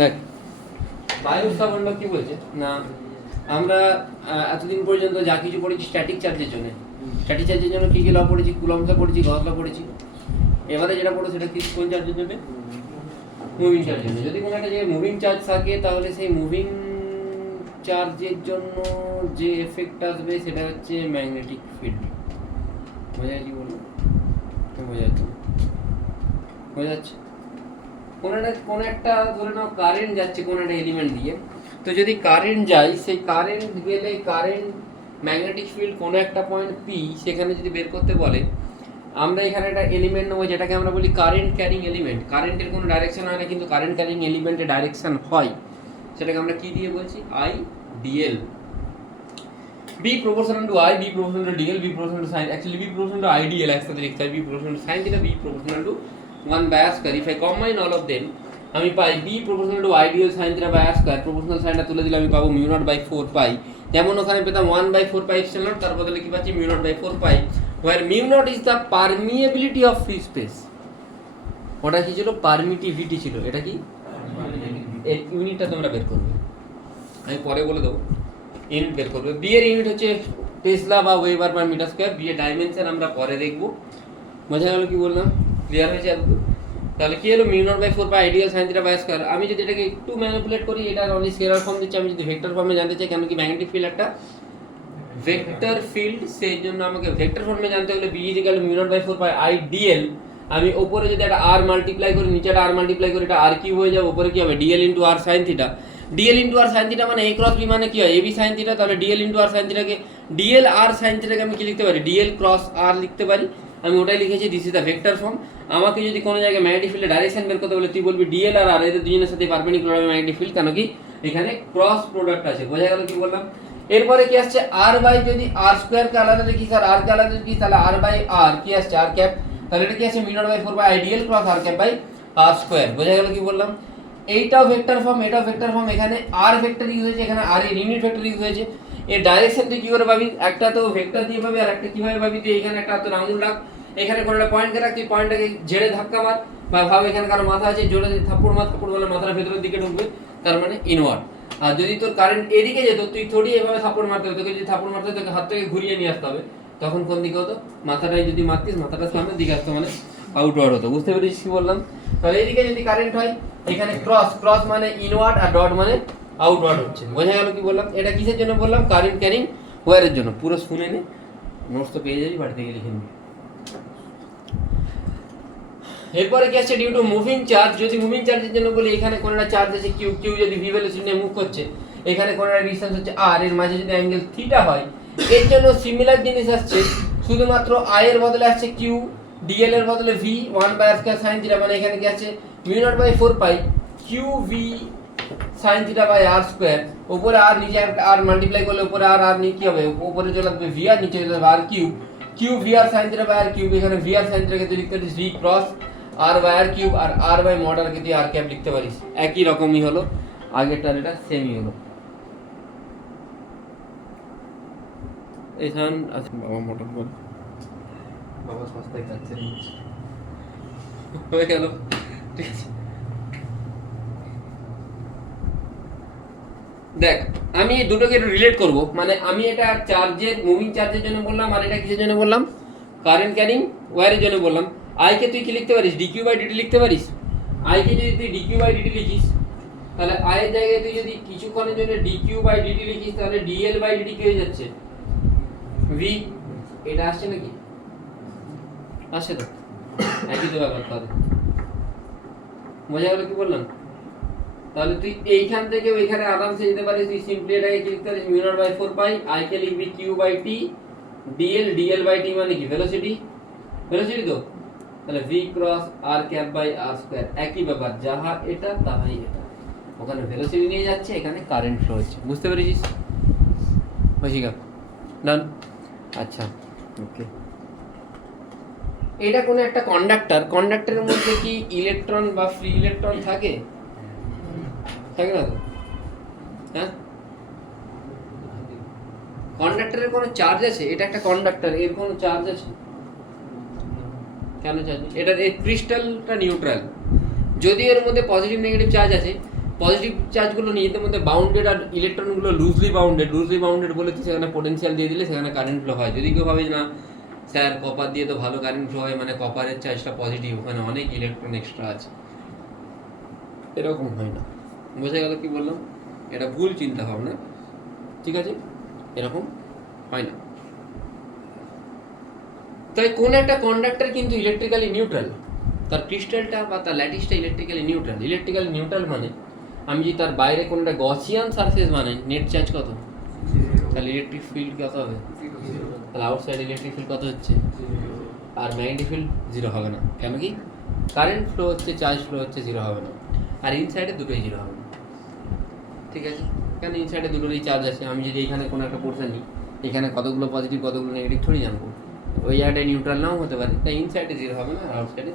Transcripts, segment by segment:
দেখ বায়ুস্থাপনটা কি বলছে না, আমরা এতদিন পর্যন্ত যা কিছু পড়েছি স্ট্যাটিক চার্জের জন্য, স্ট্যাটিক চার্জের জন্য কি কি ল পড়েছি, কুলম্বস ল পড়েছি, গস ল পড়েছি। এবারে যেটা পড়ো সেটা কি কোন চার্জের জন্য? মুভিং চার্জের জন্য। যদি কোনো একটা জায়গায় মুভিং চার্জ থাকে তাহলে সেই মুভিং চার্জের জন্য যে এফেক্ট আসবে সেটা হচ্ছে ম্যাগনেটিক ফিল্ড। বোঝা যাচ্ছে বলুন? বোঝা যাচ্ছে? বোঝা যাচ্ছে? কোনো একটা ধরে নাও কারেন্ট যাচ্ছে কোনো একটা এলিমেন্ট দিয়ে, তো যদি কারেন্ট যায় সেই কারেন্ট গেলে কারেন্ট ম্যাগনেটিক ফিল্ড কোনো একটা পয়েন্ট পি সেখানে যদি বের করতে বলে, আমরা এখানে একটা এলিমেন্ট নেবো যেটাকে আমরা বলি কারেন্ট ক্যারিং এলিমেন্ট। কারেন্টের কোনো ডাইরেকশন হয় না কিন্তু কারেন্ট ক্যারিং এলিমেন্টের ডাইরেকশন হয়, সেটাকে আমরা কি দিয়ে বলছি? I DL. B proportional to I, B proportional to DL, B proportional to sin. Actually, B proportional to IDL একসাথে লিখতে হয়। B proportional to sin theta, B proportional to 1 by r square. If I combine all of them, আমি পাই B proportional to IDL sin theta by r square. Proportional signটা তুলে দিলে আমি পাবো mu naught by 4 pi. যেমন ওখানে পেতাম 1 by 4 pi epsilon, তার বদলে কি পাচ্ছি mu naught by 4 pi, where mu naught is the permeability of free space. ওটা কি ছিল? পারমিটিভিটি ছিল। এটা কি? এর ইউনিটটা তোমরা বের করবে, আমি পরে বলে দেবো। ইউনিট বের করবে। বি এর ইউনিট হচ্ছে টেসলা বা weber per metre square. B এর ডাইমেনশন আমরা পরে দেখব। বোঝা গেল কি বললাম? ক্লিয়ার হয়েছে একদম? তাহলে কি হলো? Mu naught by 4 pi I DL sine theta by square. আমি যদি এটাকে একটু ম্যানিপুলেট করি, এটা অনলি স্কেলার ফর্ম দিচ্ছে। আমি যদি ভেক্টর ফর্মে জানতে চাই, কেন কি ম্যাগনেটিক ফিল্ড একটা ভেক্টর ফিল্ড, সেই জন্য আমাকে ভেক্টর ফর্মে জানতে হলে B equal mu naught by 4 pi I DL. আমি উপরে যদি একটা আর মাল্টিপ্লাই করি, নিচে একটা আর মাল্টিপ্লাই করি, এটা আর কিউব হয়ে যাবে। উপরে কি হবে? DL into R sine theta. DL into R sine theta মানে এ ক্রস বি মানে কি হয়? AB sine theta. তাহলে ডিএল ইন্টু আর সাইন থিটাকে, ডিএল আর সাইন থিটাকে আমি কি লিখতে পারি? ডিএল ক্রস আর লিখতে পারি। আমি ওটাই লিখেছি, this is the vector form. আমাকে যদি কোনো জায়গায় ম্যাগনেটিক ফিল্ডের ডাইরেকশন বের করতে বলে, তুই বলবি ডিএল আর আর এদের দুজনের সাথে পারপেন্ডিকুলার হবে ম্যাগনেটিক ফিল্ড, কেন কি এখানে ক্রস প্রোডাক্ট আছে। বোঝা গেল কি বললাম? এরপরে কি আসছে? আর বাই, যদি আর স্কয়ার কে আলাদা দেখি স্যার, আর কে আলাদা দেখি, তাহলে আর বাই আর কি আসছে? R cap. তাহলে এটা কি আছে? Mu naught by 4 by I DL cross R cap by R square. বোঝা গেল কি বললাম? এইটাও ভেক্টর ফর্ম, এটাও ভেক্টর ফর্ম। এখানে আর ভেক্টর ইউজ হয়েছে, এখানে আর এর ইউনিট ভেক্টর ইউজ হয়েছে। এর ডাইরেকশন তুই কি করে পাবি? একটা তো ভেক্টর দিয়ে পাবি, আর একটা কিভাবে পাবি? তুই এখানে একটা তো আঙুল রাখ, এখানে কোনো একটা পয়েন্টকে রাখ, তুই পয়েন্টটাকে ঝেড়ে ধাক্কা মার, বা ভাব এখানে কারো মাথা আছে, জোরে থাপ্পড় মার, থাপ্পড় বলে মাথাটা ভেতরের দিকে ঢুকবে, তার মানে ইনওয়ার্ড। আর যদি তোর কারেন্ট এদিকে যেত, তুই থোড়ি এভাবে থাপ্পড় মারতে হবে, তোকে যদি থাপ্পড় মারতে হয় তোকে হাত থেকে ঘুরিয়ে নিয়ে আসতে হবে। তখন কোন দিকে হতো? মাথাটাই যদি মারতিস, মাথাটা সামনের দিকে আসতো, মানে আউটওয়ার্ড হতো। বুঝতে পেরেছিস কি বললাম? তাহলে এদিকে যদি কারেন্ট হয়, এখানে ক্রস, ক্রস মানে ইনওয়ার্ড আর ডট মানে আউটওয়ার্ড হচ্ছে। বোঝা গেল কি বললাম? এটা কিসের জন্য বললাম? কারেন্ট ক্যারিং ওয়্যারের জন্য। পুরো শুনে নে, নোটস তো পেয়ে যাবি, বাড়িতে গিয়ে লিখে নিবি। এরপরে কি আসছে? Due to moving charge. যদি মুভিং চার্জের জন্য বলি, এখানে কোনো একটা চার্জ আছে কিউ, কিউ যদি ভি ভ্যালু নিয়ে মুভ করছে, এখানে কোনো একটা ডিসটেন্স হচ্ছে আর, এর মাঝে যদি অ্যাঙ্গেল থিটা হয়, এর জন্য সিমিলার জিনিস আসছে, শুধুমাত্র আই এর বদলে আসছে কিউ, ডিএল এর বদলে V, 1 by R square sine theta, মানে এখানে কি আছে? Mu naught by 4 pi Q V sine theta by R square. উপরে আর, নিচে আর মাল্টিপ্লাই করলে উপরে আর, আর নিচে কি হবে? উপরে চলে আসবে ভি আর, নিচে চলে আসবে R cube. Q V R sine theta by R cube. এখানে ভি আর সাইন থিটাকে তুই লিখতে পারিস V cross R by R cube, আর আর বাই মড আর কে তুই আর ক্যাপ লিখতে পারিস। একই রকমই হলো, আগেরটার এটা সেমই হলো। এখান আচ্ছা, বাবা মোটর বল, বাবা সস্তায় যাচ্ছে হয়ে গেল, ঠিক আছে। দেখ, আমি এই দুটোকে একটু রিলেট করব, মানে আমি এটা চার্জের, মুভিং চার্জের জন্য বললাম, আর এটা কিসের জন্য বললাম? কারেন্ট ক্যারিং ওয়্যারের জন্য বললাম। আইকে তুই কি লিখতে পারিস? ডিকিউ বাই ডিটি লিখতে পারিস। আইকে যদি তুই ডিকিউ বাই ডিটি লিখিস, তাহলে আয়ের জায়গায় তুই যদি কিছুক্ষণের জন্য ডিকিউ বাই ডিটি লিখিস, তাহলে ডিএল বাই ডিটি কি হয়ে যাচ্ছে? ভি। এটা আসছে নাকি? আসছে তো, একই তো ব্যাপার। তাহলে বোঝা গেল কি বললাম? তাহলে তুই এইখান থেকে ওইখানে আরামসে যেতে পারিস। তুই সিম্পলি এটাকে কি লিখতে পারিস? Mu naught by 4 pi I কে লিখবি Q by T, DL, DL by T মানে কি? ভেলোসিটি, ভেলোসিটি তো। তাহলে V cross R cap by R square, একই ব্যাপার, যাহা এটা তাহাই এটা। ওখানে ভেলোসিটি নিয়ে যাচ্ছে, এখানে কারেন্ট ফ্লো হচ্ছে। বুঝতে পেরেছিস? বুঝি গেল? ডান। আচ্ছা, ওকে। এটা কোনো একটা কন্ডাক্টর, কন্ডাক্টরের মধ্যে কি ইলেকট্রন বা ফ্রি ইলেকট্রন থাকে? থাকে না তো? হ্যাঁ, কন্ডাক্টরের কোনো চার্জ আছে? এটা একটা কন্ডাক্টর, এর কোনো চার্জ আছে? কেন চার্জ? এটা এই ক্রিস্টালটা নিউট্রাল, যদি এর মধ্যে পজিটিভ নেগেটিভ চার্জ আছে, পজিটিভ চার্জগুলো নিজেদের মধ্যে বাউন্ডেড আর ইলেকট্রনগুলো লুজলি বাউন্ডেড বলে তো সেখানে পোটেনশিয়াল দিয়ে দিলে সেখানে কারেন্ট ফ্লো হয়। যদি কেউ ভাবে না স্যার কপার দিয়ে তো ভালো কারেন্ট ফ্লো হয়, মানে কপারের চার্জটা পজিটিভ, ওখানে অনেক ইলেকট্রন এক্সট্রা আছে, এরকম হয় না। বোঝা গেল কি বললাম? এটা ভুল চিন্তা ভাবনা, ঠিক আছে? এরকম হয় না। তাই কোন একটা কন্ডাক্টর কিন্তু ইলেকট্রিক্যালি নিউট্রাল, তার ক্রিস্টালটা বা তার ল্যাটিসটা ইলেকট্রিক্যালি নিউট্রাল মানে আমি যদি তার বাইরে কোনো একটা গসিয়ান সারফেস বানাই, নেট চার্জ কত, তাহলে ইলেকট্রিক ফিল্ড কত হবে? তাহলে আউটসাইড ইলেকট্রিক ফিল্ড কত হচ্ছে? আর ম্যাগনেটিক ফিল্ড জিরো হবে না। কেন কি? কারেন্ট ফ্লো হচ্ছে, চার্জ ফ্লো হচ্ছে, জিরো হবে না। আর ইনসাইডে দুটোই জিরো হবে না, ঠিক আছে? কেন? ইনসাইডে দুটোরই চার্জ আছে। আমি যদি এখানে কোনো একটা পোর্শন নিই, এখানে কতগুলো পজিটিভ কতগুলো নেগেটিভ থোড়ি জানবো, ওই জায়গাটায় নিউট্রাল নাও হতে পারে, তাই ইনসাইডে জিরো হবে না, আর আউটসাইডে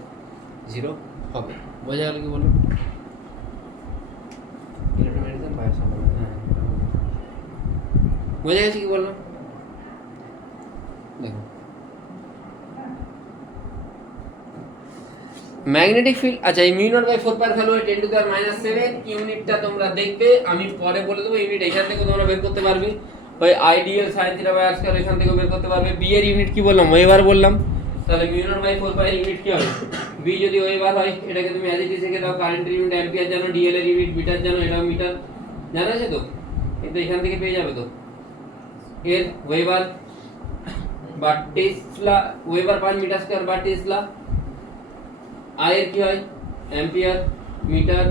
জিরো হবে। বোঝা গেল কি বলুন? হ্যাঁ, বোঝা গেছে কি বললাম? দেখো, ম্যাগনেটিক ফিল্ড, আচ্ছা এই mu naught by 4 pi value 10⁻⁷ ইউনিটটা তোমরা দেখবে, আমি পরে বলে দেবো। ইউনিট এখান থেকে তোমরা বের করতে পারবে, ওই আইডিয়াল sin θ/r² এখান থেকে বের করতে পারবে। বি এর ইউনিট কি বললাম? ওয়েবার বললাম। তাহলে mu naught by 4 pi unit কি হবে? বি যদি ওয়েবার হয়, এটাকে তুমি অ্যাজ ইট ইজ লিখে দাও। কারেন্টের ইউনিট অ্যাম্পিয়ার জানো, ডিএল এর ইউনিট মিটার জানো, এটাও মিটার জানা আছে তো, কিন্তু এখান থেকে পেয়ে যাবে তো। এর ওয়েবার বা tesla, weber per metre square বা টেসলা। আয়ের কি হয়? Ampere, metre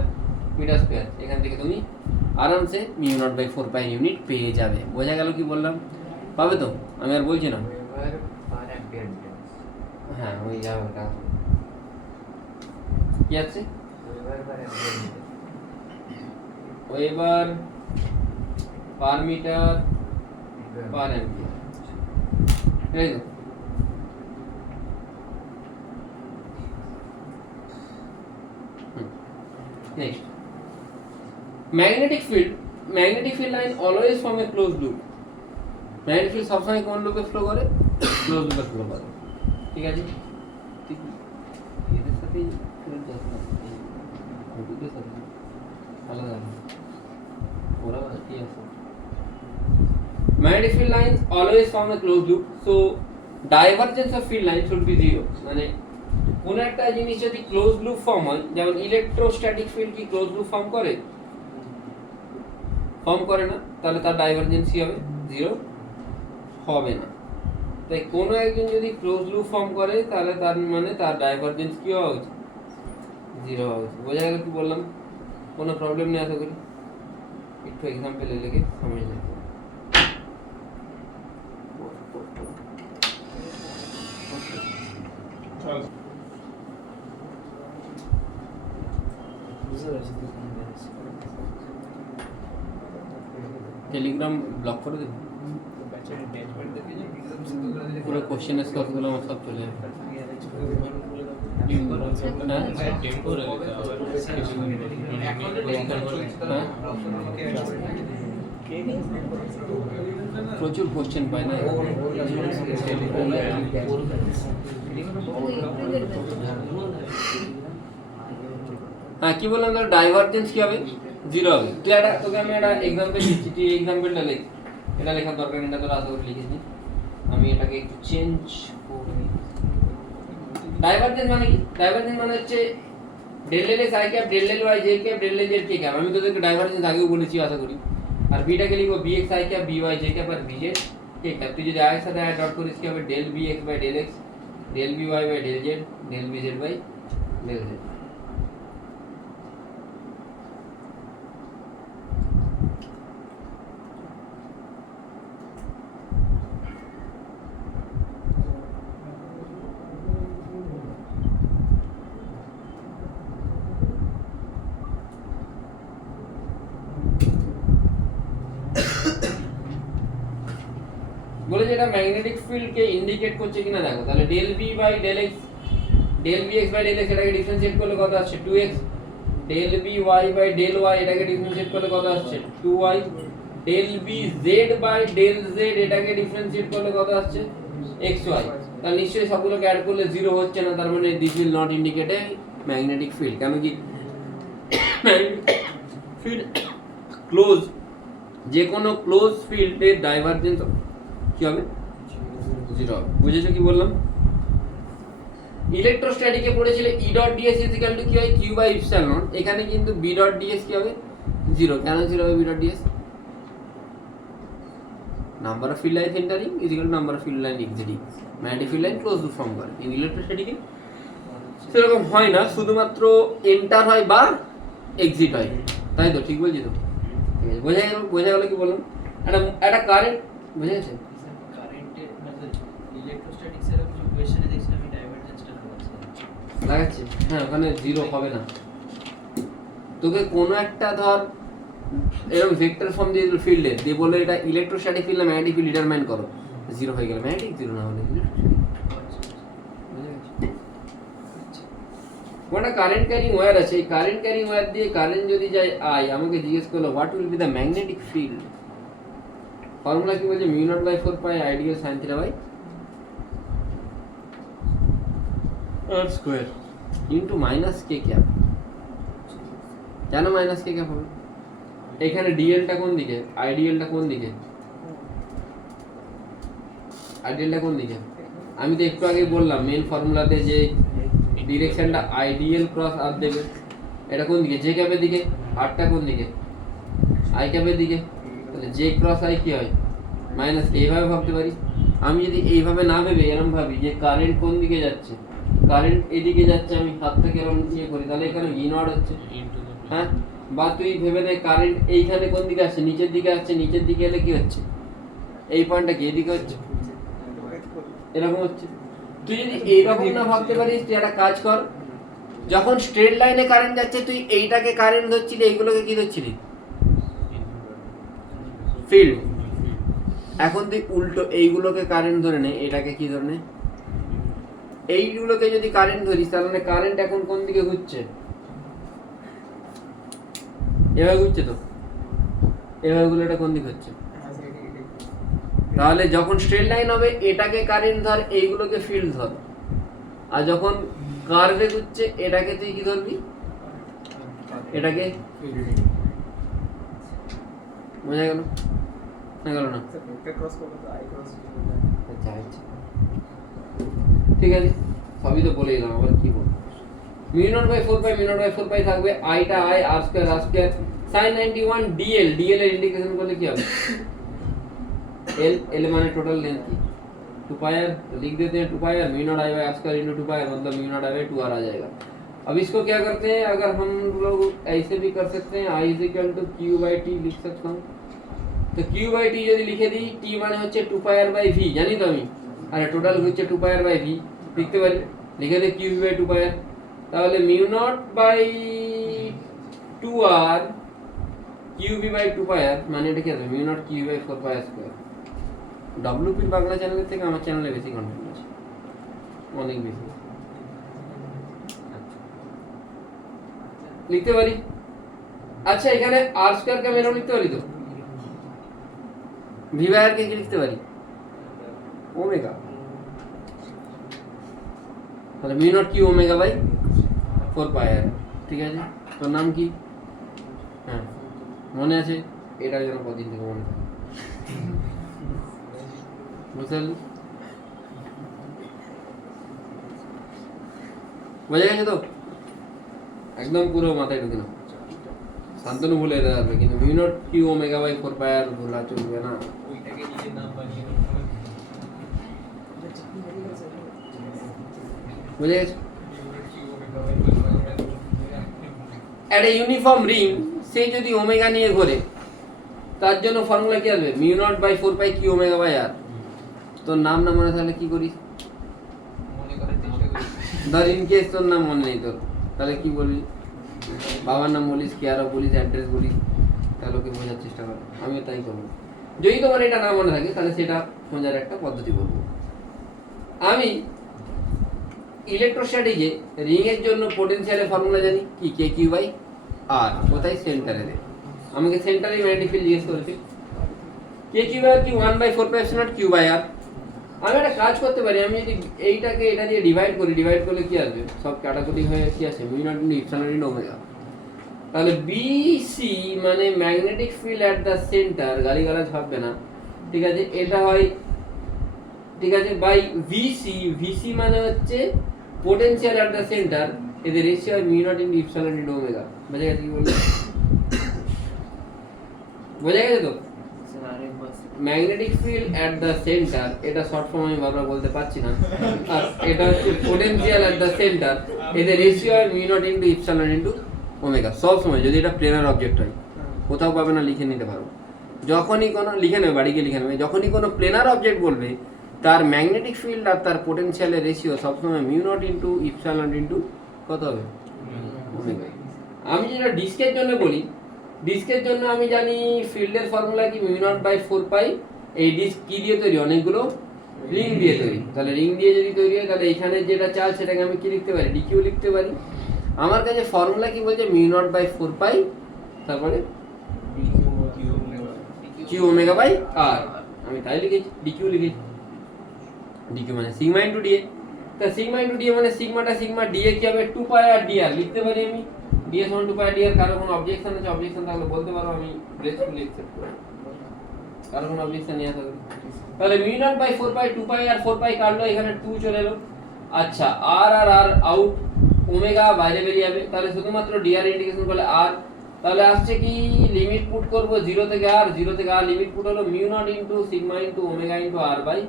square. এখান থেকে তুমি আরামসে mu naught by 4 pi unit পেয়ে যাবে। বোঝা গেল কি বললাম? পাবে তো, আমি আর বলছি না। হ্যাঁ, ওই যাবে ওটা কি আছে? Weber per metre per ampere, তাই তো? Next, magnetic field line always form a closed loop. Magnetic field সবসময় কোন লুপে ফ্লো করে? ক্লোজ লুপে ফ্লো করে, ঠিক আছে? ঠিক এদের সাথে আলাদা ওরা কি আছে? Magnetic field lines always form a closed loop, so divergence of field line should be 0. মানে কোন একটা জিনিস যদি ক্লোজ লুপ ফর্ম হয়, যেমন ইলেকট্রোস্ট্যাটিক ফিল্ড কি ক্লোজ লুপ ফর্ম করে? ফর্ম করে না, তাহলে তার ডাইভারজেন্স কি হবে? 0 হবে না। তাই কোনো একজন যদি ক্লোজ লুপ ফর্ম করে, তাহলে তার মানে তার ডাইভারজেন্স কি হওয়া উচিত? 0 হওয়া উচিত। বোঝা গেল কি বললাম? কোনো প্রবলেম নেই আশা করি? একটু এক্সাম্পল লিখে সমঝ যাবে। টেলিগ্রাম ব্লক করে দেবো, পুরো কোশ্চেন স্কোরগুলো আমার সব চলে যাবে। প্রচুর কোশ্চেন পায় না। হ্যাঁ, কি বললাম? তাহলে ডাইভারজেন্স কি হবে? 0 হবে। তুই এটা, তোকে আমি একটা এক্সাম্পল দিচ্ছি, তুই এক্সাম্পলটা লেখ। এটা লেখার দরকার নেই, এটা তোর আশা করি লিখেছি। আমি এটাকে একটু চেঞ্জ করে দিই। ডাইভারজেন্স মানে কি? ডাইভারজেন্স মানে হচ্ছে del L X I cap, del L Y J cap, del L Z K cap. আমি তোদেরকে ডাইভারজেন্স আগেও বলেছি আশা করি। আর বিটাকে লিখবো B X I cap, B Y J cap, আর বি জেড কে ক্যাপ। তুই যদি আই এর সাথে আই ডট করিস কি হবে? Del B X by del X, del B Y by del Z, del B Z by del Z. বলেছে এটা ম্যাগনেটিক ফিল্ডকে ইন্ডিকেট করছে কিনা দেখো। তাহলে del B by del X, del B X by del X এটাকে differentiate করলে কত আসছে? 2x। Del B Y by del Y এটাকে ডিফারেন্সিয়েট করলে কত আসছে? 2y। Del B Z by del Z এটাকে ডিফারেন্সিয়েট করলে কত আসছে? xy। তাহলে নিশ্চয়ই সবগুলোকে অ্যাড করলে 0 হচ্ছে না, তার মানে this will not indicate A magnetic field. কেন কি ফিল্ড ক্লোজ, যে কোনো ক্লোজ ফিল্ডের ডাইভারজেন্স কি হবে? 0 হবে। বুঝেছো কি বললাম? ইলেকট্রোস্ট্যাটিকে পড়েছিলে E dot DS equal to কি হয়? Q by epsilon. এখানে কিন্তু বি ডট ডিএস কি হবে? 0। কেন 0 হবে B dot DS? Number of field line entering is equal to number of field line exiting. Magnetic field line close loop form করে। In ইলেকট্রোস্ট্যাটিকে সেরকম হয় না, শুধুমাত্র এন্টার হয় বা এক্সিট হয়, তাই তো? ঠিক বলছি তো? ঠিক আছে, বোঝা গেল কি বললাম? একটা কারেন্ট বুঝে গেছে? লাগাচ্ছে, হ্যাঁ, ওখানে 0 হবে না। তোকে কোনো একটা ধর এরকম ভেক্টর ফর্ম দিয়ে দিল ফিল্ডে, দিয়ে বললো এটা ইলেকট্রোস্ট্যাটিক ফিল্ড না ম্যাগনেটিক ফিল্ড ডিটারমাইন করো, 0 হয়ে গেল ম্যাগনেটিক, 0 না হলে একটা কারেন্ট ক্যারিং ওয়্যার আছে। এই কারেন্ট ক্যারিং ওয়্যার দিয়ে কারেন্ট যদি যায় আই, আমাকে জিজ্ঞেস করলো what will be the magnetic field. Formula কি বলছে? Mu naught by 4 pi I DL sine theta by R square into minus K cap. কেন মাইনাস কে ক্যাপ হবে? এখানে ডিএলটা কোন দিকে, আইডিয়ালটা কোন দিকে? আইডিয়ালটা কোন দিকে? আমি তো একটু আগে বললাম মেন ফর্মুলাতে যে ডিরেকশনটা আইডিয়াল ক্রস আর দেবে, এটা কোন দিকে? জে ক্যাপের দিকে। আরটা কোন দিকে? আই ক্যাপের দিকে। তাহলে জে ক্রস আই কি হয়? মাইনাস। এইভাবে ভাবতে পারি। আমি যদি এইভাবে না ভেবে এরকম ভাবি যে কারেন্ট কোন দিকে যাচ্ছে, কারেন্ট এদিকে যাচ্ছে, আমি হাতটাকে এরকম ইয়ে করি, তাহলে এখানে ভি নট হচ্ছে, হ্যাঁ। বা তুই ভেবে নে কারেন্ট এইখানে কোন দিকে আসছে, নিচের দিকে আসছে, নিচের দিকে এলে কি হচ্ছে? এই পয়েন্টটা কি এদিকে হচ্ছে, এরকম হচ্ছে। তুই যদি এইরকম না ভাবতে পারিস, তুই একটা কাজ কর, যখন স্ট্রেট লাইনে কারেন্ট যাচ্ছে তুই এইটাকে কারেন্ট ধরছিলি, এইগুলোকে কি ধরছিলি? ফিল্ড। এখন তুই উল্টো এইগুলোকে কারেন্ট ধরে নে, এটাকে কি ধরে নে? এইগুলোকে যদি কারেন্ট ধরিস, তাহলে কারেন্ট এখন কোন দিকে ঘুরছে? এভাবে ঘুরছে তো, এভাবে গুলো এটা কোন দিকে হচ্ছে? তাহলে যখন স্ট্রেট লাইন হবে এটাকে কারেন্ট ধর, এইগুলোকে ফিল্ড ধর। আর যখন কার্ভে ঘুরছে এটাকে তুই কি ধরবি? এটাকে। বোঝা গেল না? গেল না? ঠিক আছে, সবই তো বলে এলাম, আবার কি বলবো। Mu naught by 4 pi, mu naught by 4 pi থাকবে, আইটা I, R square sin 91 dl। dl এর ইন্টিগ্রেশন করলে কি হবে? l माने टोटल लेंथ की 2 पाई r, लिख देते हैं 2 पाई r mu not I bye r square into 2 pi r, मतलब mu not I bye 2r आ जाएगा। अब इसको क्या करते हैं, अगर हम लोग ऐसे भी कर सकते हैं, i q बाय t लिख सकता हूं। तो q बाय t যদি লিখে দিই, t মানে হচ্ছে 2 पाई r बाय v, জানি তো আমি। আর টোটাল হচ্ছে 2 पाई r बाय v, লিখতে পারি। লিখে দে q বাই 2 পাই r, তাহলে mu naught by 2r q by by 2 pi r, মানে এটা কি হবে? Mu naught q by 4 pi r square. WP Bangla চ্যানেলের থেকে আমার চ্যানেলে বেশি কন্টেন্ট আছে, অনেক বেশি। লিখতে পারি। আচ্ছা, এখানে আর স্কয়ার কে মেরো লিখতে পারি তো, ভি বাই আর কে কি লিখতে পারি? ওমেগা। তাহলে mu naught Q omega by 4 pi r। ঠিক আছে, তোর নাম কি? হ্যাঁ, মনে আছে? এটা যেন কদিন থেকে মনে থাকে। বুঝলি? বোঝা গেছে তো? একদম পুরো মাথায় ঢুকে না। শান্তনু বলে দেওয়া, কিন্তু mu naught Q omega by 4 pi r ভুলা চলবে না। ওইটাকে নিজের নাম বানিয়ে বুঝে গেছে? একটা ইউনিফর্ম রিং, সে যদি ওমেগা নিয়ে ঘোরে, তার জন্য ফর্মুলা কি আসবে? Mu naught by 4 pi q omega by r. তোর নাম না মনে থাকলে কি করিস? মনে করার চেষ্টা করিস। ধর ইন কেস তোর নাম মনে নেই তোর, তাহলে কি বলবি? বাবার নাম বলিস, কেয়ারও বলিস, অ্যাড্রেস বলিস, তাহলে ওকে বোঝার চেষ্টা কর। আমিও তাই করবো। যদি তোমার এটা না মনে থাকে, তাহলে সেটা খোঁজার একটা পদ্ধতি বলবো। আমি ইলেকট্রোস্ট্যাটিকে রিং এর জন্য পোটেনশিয়ালের ফর্মুলা জানি কি? কে কিউ বাই আর। কোথায়? সেন্টারে দে। আমাকে সেন্টারে ম্যাগনেটিক ফিল্ড জিজ্ঞেস করেছে, কে কিউ বাই কি 1 by 4 pi epsilon naught q by r. আমি একটা কাজ করতে পারি, আমি যদি এইটাকে এটা দিয়ে ডিভাইড করি, ডিভাইড করলে কি আসবে? সব কাটাকুটি হয়ে কি আসে? Mu naught into epsilon into omega. তাহলে বিসি মানে magnetic field at the centre, গালিগালাজ ভাববে না, ঠিক আছে, এটা হয়, ঠিক আছে, বাই ভিসি, ভিসি মানে হচ্ছে পোটেনশিয়াল অ্যাট দ্য সেন্টার, এদের রেশিও হয় mu naught into epsilon into omega. বোঝা গেছে কি বললাম? বোঝা গেছে তো? Magnetic field at the centre, এটা শর্ট ফর্ম আমি বারবার বলতে পারছি না, আর এটা হচ্ছে পোটেনশিয়াল অ্যাট দ্য সেন্টার, এদের রেশিও হয় mu naught into epsilon into omega. সব সময় যদি এটা প্লেনার অবজেক্ট হয়, কোথাও পাবে না, লিখে নিতে পারো, যখনই কোনো লিখে নেবে, বাড়িকে লিখে নেবে, যখনই কোনো প্লেনার অবজেক্ট বলবে তার ম্যাগনেটিক ফিল্ড আর তার পোটেনশিয়ালের রেশিও সবসময় mu naught into epsilon into কত হবে, ওমেগা। আমি যেটা ডিস্কের জন্য বলি, ডিস্কের জন্য আমি জানি ফিল্ডের ফর্মুলা কি মিউ নট বাই 4 পাই। এই ডিস্ক কি দিয়ে তৈরি? অনেকগুলো রিং দিয়ে তৈরি। তাহলে রিং দিয়ে যদি তৈরি হয় তাহলে এখানে যেটা চার্জ সেটাকে আমি কি লিখতে পারি? ডিকিউ লিখতে পারি। আমার কাছে ফর্মুলা কি বলছে? মিউ নট বাই 4 পাই, তারপরে কিউ ওমেগা বাই আর, আমি তাই লিখেছি, ডিকিউ লিখেছি। ডিকিউ মানে সিগমা ইনটু ডিএ। তা সিগমা ইনটু ডিএ মানে সিগমাটা সিগমা, ডিএ কি হবে 2 পাই আর ডিআর লিখতে পারি আমি। ডিএ সমান 2 পাই ডিআর। কারো কোনো অবজেকশন আছে? অবজেকশন থাকলে বলতে পারো, আমি গ্রেসফুলি অ্যাকসেপ্ট করব। কারো কোনো অবজেকশন নেই থাকলে তাহলে mu naught by 4 pi, 2 pi আর 4 পাই কাটলো, এখানে 2 চলে এলো। আচ্ছা, আর আর আর আউট, ওমেগা বাইরে বেরিয়ে যাবে, তাহলে শুধুমাত্র ডিআর ইন্টিগ্রেশন করলে আর, তাহলে আসছে কি লিমিট পুট করব 0 থেকে আর, 0 থেকে আর লিমিট পুট হলো mu naught into sigma into omega into R by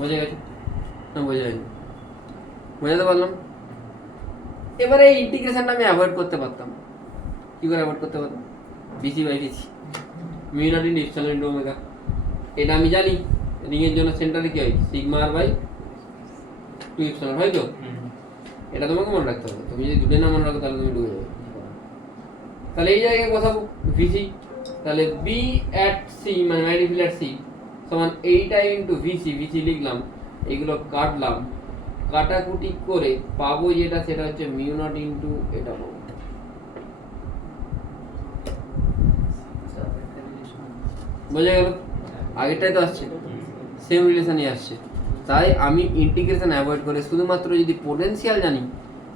বোঝা গেছে? না বোঝা গেছে? বোঝাতে পারলাম? এবারে এই ইন্টিগ্রেশনটা আমি অ্যাভয়েড করতে পারতাম। কি করে অ্যাভয়েড করতে পারতাম? BC by BC, mu naught into epsilon into omega. এটা আমি জানি রিং এর জন্য সেন্টারে কি হয়? সিগমা আর বাই 2 ইপসিলন, হয় তো? এটা তোমাকে মনে রাখতে হবে। তুমি যদি দুটো না মনে রাখো তাহলে তুমি ডুবে যাবে। তাহলে এই জায়গায় বসাবো ভিসি, তাহলে বি অ্যাট সি মানে ম্যাগনেটিক ফিল্ড অ্যাট সি সমান 8i ইনটু ভিসি, ভিসি লিখলাম, এগুলো কাটলাম, কাটাকুটি করে পাবো যেটা, সেটা হচ্ছে মিউ নট ইনটু এটা পাবো। বোঝা গেল? আগেরটাই তো আসছে, সেম রিলেশনই আসছে। তাই আমি ইন্টিগ্রেশন অ্যাভয়েড করে শুধুমাত্র যদি পোটেনশিয়াল জানি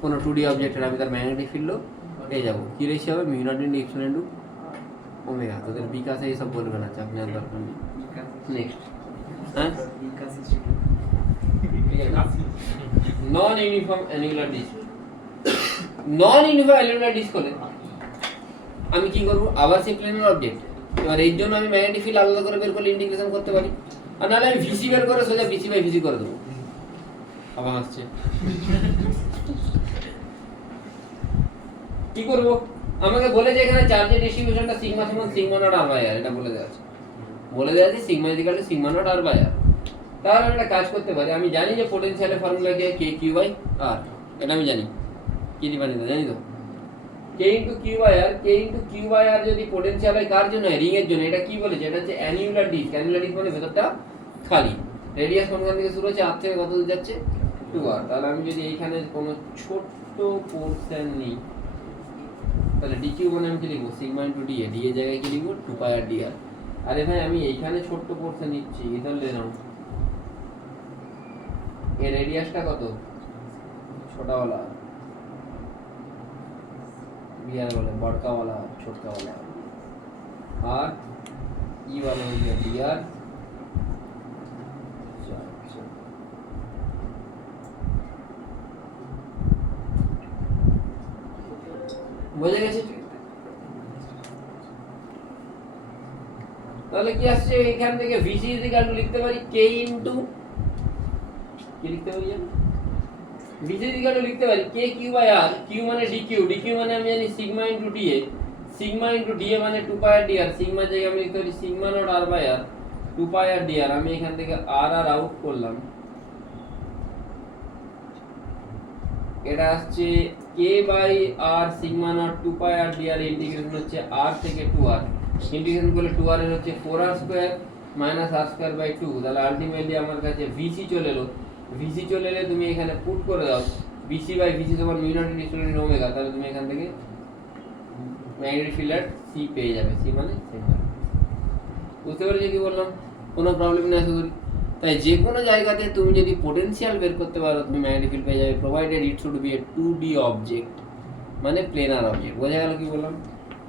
কোনো 2D অবজেক্টের, আমি তার ম্যাগনেটিক ফিল্ডও পেয়ে যাবো। কী রেশিও হবে? Mu naught into epsilon into omega. তোদের বিকাশে এইসব বলবে না, চাপ নেওয়ার দরকার নেই। নেক্সট, হ্যাঁ, নন ইউনিফর্ম অ্যানুলার ডিস্ক। নন ইউনিফর্ম অ্যানুলার ডিস্ক হলে আমি কি করবো? আবার সেই প্লেনার অবজেক্ট। এবার এর জন্য আমি ম্যাগনেটিক ফিল্ড আলাদা করে বের করলে ইন্টিগ্রেশন করতে পারি, আর নাহলে আমি ভিসি বের করে সোজা বিসি বাই ভিসি করে দেবো। আবার আসছে, কি করবো? আমাকে বলে যে এখানে চার্জের ডিস্ট্রিবিউশনটা সিগমা সমান sigma naught r by r, এটা বলে দেওয়া আছে, বলে দেওয়া আছে sigma equal to sigma naught r by r. তাহলে আমি একটা কাজ করতে পারি, আমি জানি যে পোটেনশিয়ালের ফর্মুলা কি, কে কিউ বাই আর, এটা আমি জানি। কি দিবানি জানি তো, k into q by r, k into q by r যদি পোটেনশিয়াল হয় কার জন্য? রিং এর জন্য। এটা কি বলেছে? এটা হচ্ছে অ্যানুলার ডিস্ক। অ্যানুলার ডিস্ক মানে ভেতরটা খালি, রেডিয়াস কোনখান থেকে শুরু হচ্ছে? আর থেকে কত দূর যাচ্ছে? 2r। তাহলে আমি যদি এইখানে কোনো ছোট্ট পোরশন নিই, তাহলে ডিকিউ মানে আমি কি লিখবো? সিগমা ইনটু ডিএ, ডিএ জায়গায় কি লিখবো? 2 পাই আর ডিআর। আরে ভাই আমি এইখানে ছোট্ট পোরশন নিচ্ছি, তাহলে নাও এর রেডিয়াসটা কত? ছোটাওয়ালা বিআর বলে, বড়কাওয়ালা ছোটকাওয়ালা, আর ই वाला हो गया ডিআর। বোঝা গেছে? তাহলে কি আসছে এখান থেকে? ভিসি ইজ ইকুয়াল টু লিখতে পারি কে ইনটু, কি লিখতে পারি? ভিসি ইজ ইকুয়াল টু লিখতে পারি কে কিউ বাই আর, কিউ মানে ডিকিউ, ডিকিউ মানে আমি জানি sigma into DA, sigma into DA মানে 2 পাই আর ডিআর, সিগমা জায়গায় আমি লিখতে পারি sigma naught r by r 2 pi r dr. আমি এখান থেকে আর আর আউট করলাম, এটা আসছে k by r sigma naught 2 pi r dr, integration হচ্ছে আর থেকে 2r, ইন্টিগ্রেশন করলে 2r এর হচ্ছে 4r square minus r square by 2। তাহলে আলটিমেটলি আমার কাছে ভিসি চলে এলো। ভিসি চলে এলে তুমি এখানে পুট করে দাও বিসি বাই ভিসি সমান mu naught into epsilon into omega. তাহলে তুমি এখান থেকে ম্যাগনেটিক ফিল্ড সি পেয়ে যাবে। সি মানে সেন্টার। বুঝতে পেরেছি কি বললাম? কোনো প্রবলেম নেই আশা করি। তাই যে কোনো জায়গাতে তুমি যদি পোটেনশিয়াল বের করতে পারো তুমি ম্যাগনেটিক ফিল্ড পেয়ে যাবে, provided it should B A 2D object, মানে প্লেনার অবজেক্ট। বোঝা গেল কি বললাম?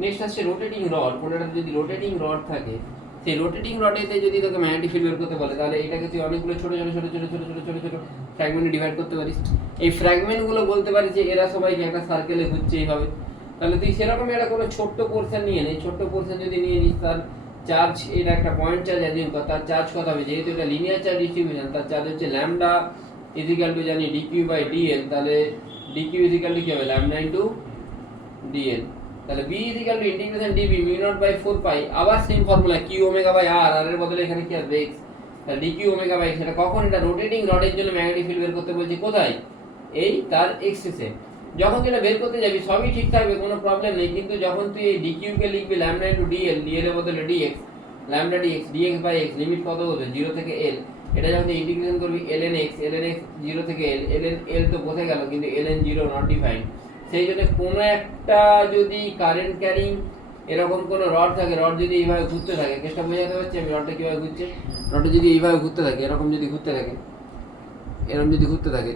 নেক্সট আসছে রোটেটিং রড। কোনো একটা যদি রোটেটিং রড থাকে, সেই রোটেটিং রডেতে যদি তোকে ম্যাগনেটিক ফিল্ড বের করতে বলে, তাহলে এটাকে তুই অনেকগুলো ছোট ছোট ছোট ছোট ছোট ছোট ছোট ছোট ফ্র্যাগমেন্টে ডিভাইড করতে পারিস। এই ফ্র্যাগমেন্টগুলো বলতে পারিস যে এরা সবাইকে একটা সার্কেলে ঘুরছে এইভাবে। তাহলে তুই সেরকম একটা কোনো ছোট্ট পোর্শন নিয়ে নে, ছোট্ট পোর্শন যদি নিয়ে নিস, তার চার্জ, এটা একটা পয়েন্ট চার্জ অ্যাজিউম কর, তার চার্জ কত হবে? যেহেতু এটা লিনিয়ার চার্জ ডিস্ট্রিবিউশন, তার চার্জ হচ্ছে ল্যামডা ইজিক্যাল টু জানি ডিকিউ বাই ডিএল। তাহলে ডিকিউ ইজিক্যাল টু কি হবে? Lambda into dl. তাহলে V equal to integration dV mu naught by 4 pi, আবার same formula, q omega by r, r এর বদলে এখানে কি আসবে? এক্স। তাহলে ডিকিউ ওমেগা বাই এক্স। এটা কখন? এটা রোটেটিং রডের জন্য ম্যাগনেটিক ফিল্ড বের করতে বলছি কোথায়? এই তার এক্সিসে। যখন যেটা বের করতে যাবি সবই ঠিক থাকবে, কোনো প্রবলেম নেই, কিন্তু যখন তুই এই ডিকিউ কে লিখবি ল্যামডা ইন্টু ডিএল, ডিএল এর বদলে DX, lambda DX, DX by X, limit কত হচ্ছে? 0 থেকে এল। এটা যখন তুই ইন্টিগ্রেশন করবি ln x, ln x 0 থেকে এল, ln এল তো বসে গেল, কিন্তু ln 0 নট ডিফাইন্ড। সেই জন্য কোনো একটা যদি কারেন্ট ক্যারিং এরকম কোনো রড থাকে, রড যদি এইভাবে ঘুরতে থাকে, কেসটা বোঝাতে পারছি আমি রডটা কীভাবে ঘুরছে? রডটা যদি এইভাবে ঘুরতে থাকে, এরকম যদি ঘুরতে থাকে, এরকম যদি ঘুরতে থাকে,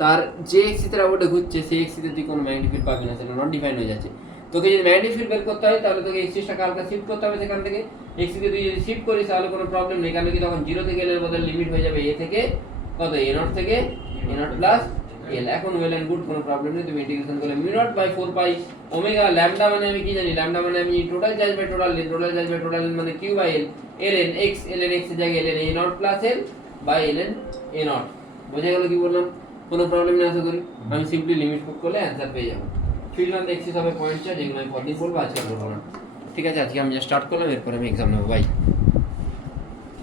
তার যে এক্সিতে রাবারটা ঘুরছে সেই এক্সিতে তুই কোনো ম্যাগনেটিক ফিল্ড পাবি না, সেটা নট ডিফাইন্ড হয়ে যাচ্ছে। তোকে যদি ম্যাগনেটিক ফিল্ড বের করতে হয়, তাহলে তোকে এক্সিসটাকে হালকা শিফট করতে হবে সেখান থেকে। এক্সিতে তুই যদি শিফট করিস তাহলে কোনো প্রবলেম নেই, কারণ কি তখন 0 থেকে এল এর বদলে লিমিট হয়ে যাবে এ থেকে কত? এ নট থেকে এ নট প্লাস এল। এখন ওয়েল এন্ড গুড, কোনো প্রবলেম নেই। তুমি ইন্টিগ্রেশন করলে mu naught by 4 pi omega, lambda মানে আমি কি জানি? ল্যামডা মানে আমি total charge by total length, total charge by total length মানে q by l, ln x, ln x এর জায়গায় ln a naught plus l by ln a naught. বোঝা গেল কি বললাম? কোনো প্রবলেম নেই আশা করি। আমি সিম্পলি লিমিট পুট করলে অ্যান্সার পেয়ে যাবো। ফিল্ড অন এক্সিস হবে পয়েন্ট চার্জ, এগুলো আমি পরদিন বলবো, আজকে বলবো না। ঠিক আছে, আজকে আমি স্টার্ট করলাম, এরপরে আমি এক্সাম নেবো। বাই।